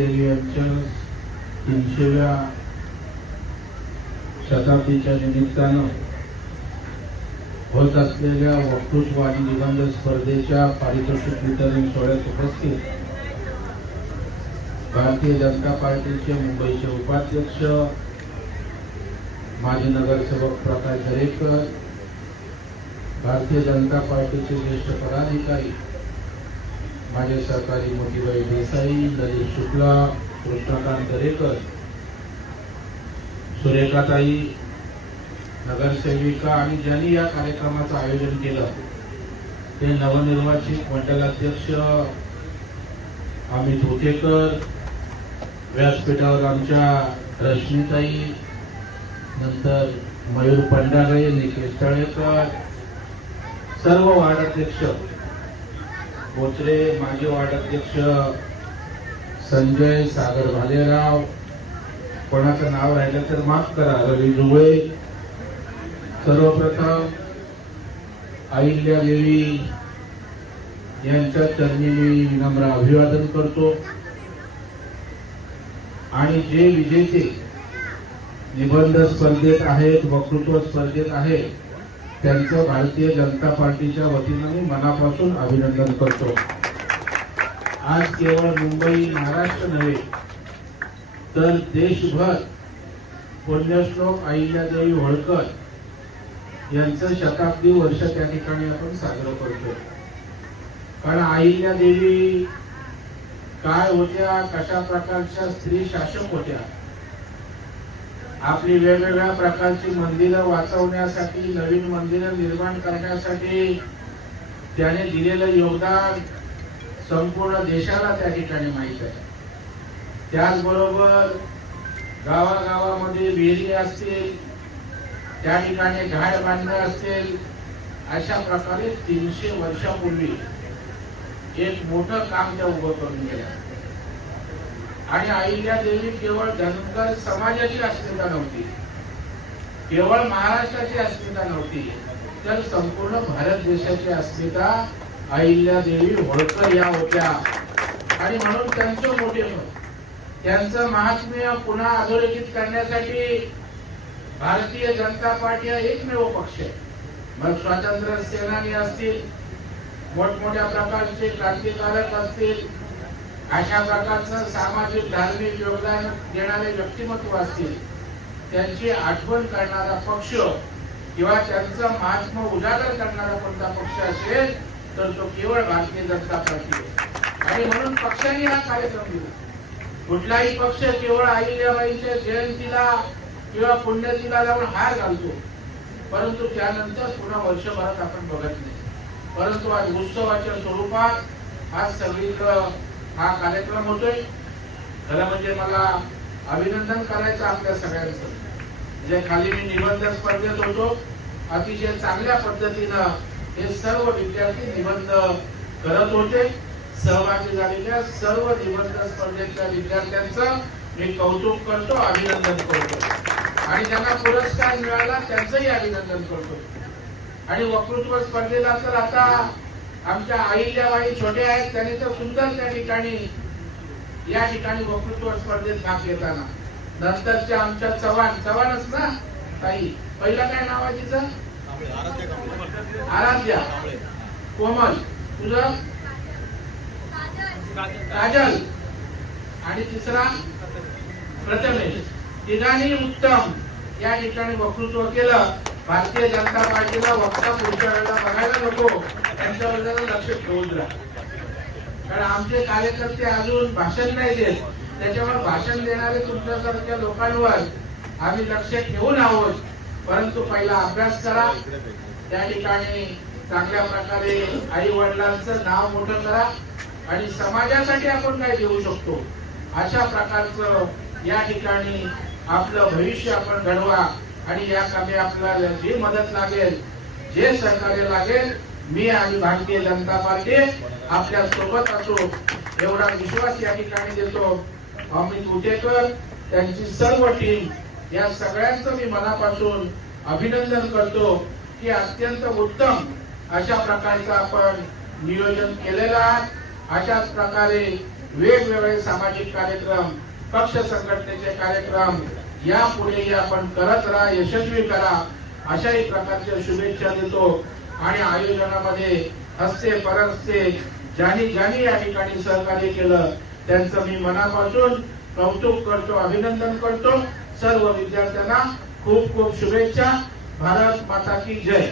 देवी तीनशेव्या शताब्दीच्या निमित्तानं होत असलेल्या वक्तृत्व आणि निबंध स्पर्धेच्या पारितोषिक वितरण सोहळ्यात उपस्थित भारतीय जनता पार्टीचे मुंबईचे उपाध्यक्ष माजी नगरसेवक प्रकाश दरेकर भारतीय जनता पार्टीचे ज्येष्ठ पदाधिकारी माझे सहकारी मोतीबाई देसाई ललित शुक्ला कृष्णकांत दरेकर सुरेखाताई नगरसेविका आणि ज्यांनी या कार्यक्रमाचं आयोजन केलं ते नवनिर्वाचित मंडलाध्यक्ष अमित होतेकर व्यासपीठावर आमच्या रश्मीताई नंतर मयूर पंडारे निकेश तळेकर सर्व वार्डाध्यक्ष कोचरे माजी वार्डाध्यक्ष संजय सागर भालेराव. कोणाचं नाव राहिलं तर माफ करा रवी जुळे सर्वप्रथम अहिल्या देवी यांच्या चरणी मी विनम्र अभिवादन करतो. आणि जे विजेते निबंध स्पर्धेत आहेत वक्तृत्व स्पर्धेत आहेत त्यांचं भारतीय जनता पार्टीच्या वतीनं मी मनापासून अभिनंदन करतो. आज केवळ मुंबई महाराष्ट्र नव्हे तर देशभर पुण्यश्लोक अहिल्यादेवी होळकर यांचं शताब्दी वर्ष त्या ठिकाणी आपण साजरं करतो. कारण अहिल्यादेवी काय होत्या कशा प्रकारच्या स्त्री शासक होत्या आपली वेगवेगळ्या प्रकारची मंदिरं वाचवण्यासाठी नवीन मंदिरं निर्माण करण्यासाठी त्याने दिलेलं योगदान संपूर्ण देशाला त्या ठिकाणी माहीत आहे. त्याचबरोबर गावागावामध्ये विहिरी असतील त्या ठिकाणी घाट बांधणं असतील अशा प्रकारे तीनशे वर्षापूर्वी एक मोठं काम त्या उभं करून गेलं. आणि अहिल्या देवी केवळ धनगर समाजाची अस्मिता नव्हती. केवळ महाराष्ट्राची अस्मिता नव्हती. तर संपूर्ण भारत देशाची अस्मिता अहिल्या देवी होळकर या होत्या. आणि म्हणून त्यांचं मोठे त्यांचं महात्म्य पुन्हा अधोरेखित करण्यासाठी भारतीय जनता पार्टी हा एकमेव पक्ष आहे. मग स्वातंत्र्य सेनानी असतील मोठमोठ्या प्रकारचे क्रांतिकारक असतील अशा प्रकारचं सामाजिक धार्मिक योगदान देणारे व्यक्तिमत्व असतील त्यांची आठवण करणारा पक्ष किंवा त्यांचं महात्म उजागर करणारा कोणता पक्ष असेल तर तो केवळ भारतीय जनता पार्टी आणि म्हणून पक्षाने हा कार्यक्रम दिला. कुठलाही पक्ष केवळ अहिल्याबाईंच्या जयंतीला किंवा पुण्यतिला लावून हार घालतो. परंतु त्यानंतर पुन्हा वर्षभरात आपण बघत नाही. परंतु आज उत्सवाच्या स्वरूपात आज सगळीकडं हा कार्यक्रम होतोय. खरं म्हणजे मला अभिनंदन करायचं आपल्या सगळ्यांचं. जे खाली मी निबंध स्पर्धेत होतो अतिशय चांगल्या पद्धतीनं हे सर्व विद्यार्थी निबंध करत होते. सहभागी झालेल्या सर्व निबंध स्पर्धेतल्या विद्यार्थ्यांचं मी कौतुक करतो अभिनंदन करतो. आणि ज्यांना पुरस्कार मिळाला त्यांचंही अभिनंदन करतो. आणि वक्तृत्व स्पर्धेला तर आता आमच्या अहिल्याबाई छोटे आहेत त्यांनी तर सुंदर त्या ठिकाणी या ठिकाणी वक्तृत्व स्पर्धेत भाग घेताना. नंतरच्या आमच्या चव्हाण चव्हाणच ना ताई? पहिलं काय नाव आहे तिचं? आराध्या. कोमल. तुझं? काजल. आणि तिसरा? प्रथमेश. तिघांनी उत्तम या ठिकाणी वक्तृत्व केलं. भारतीय जनता पार्टीला वक्ता पुढच्या वेळेला बघायला नको त्यांच्याबद्दल लक्ष ठेवून राहा कारण आमचे कार्यकर्ते अजून भाषण नाही देत. त्याच्यामुळे भाषण देणारे तुमच्यासारख्या लोकांवर आम्ही लक्ष ठेवून आहोत. परंतु पहिला अभ्यास करा. त्या ठिकाणी चांगल्या प्रकारे आई वडिलांचं नाव मोठं करा आणि समाजासाठी आपण काय देऊ शकतो? अशा प्रकारचं या ठिकाणी आपलं भविष्य आपण घडवा. आणि या कामी आपल्याला जी मदत लागेल जे सहकार्य लागेल मी आणि भारतीय जनता पार्टी आपल्यासोबत असो एवढा विश्वास या ठिकाणी देतो. अमित उटेकर त्यांची सर्व टीम या सगळ्यांचं मी मनापासून अभिनंदन करतो की अत्यंत उत्तम अशा प्रकारचं आपण नियोजन केलेलं आहे. अशाच प्रकारे वेगवेगळे सामाजिक कार्यक्रम पक्ष संघटनेचे कार्यक्रम यापुढेही आपण करत राहा यशस्वी करा. अशाही प्रकारच्या शुभेच्छा देतो. आणि आयोजनामध्ये हस्ते परस्ते ज्यांनी ज्यांनी या ठिकाणी सहकार्य केलं त्यांचं मी मनापासून कौतुक करतो अभिनंदन करतो. सर्व विद्यार्थ्यांना खूप खूप शुभेच्छा. भारत माता की जय.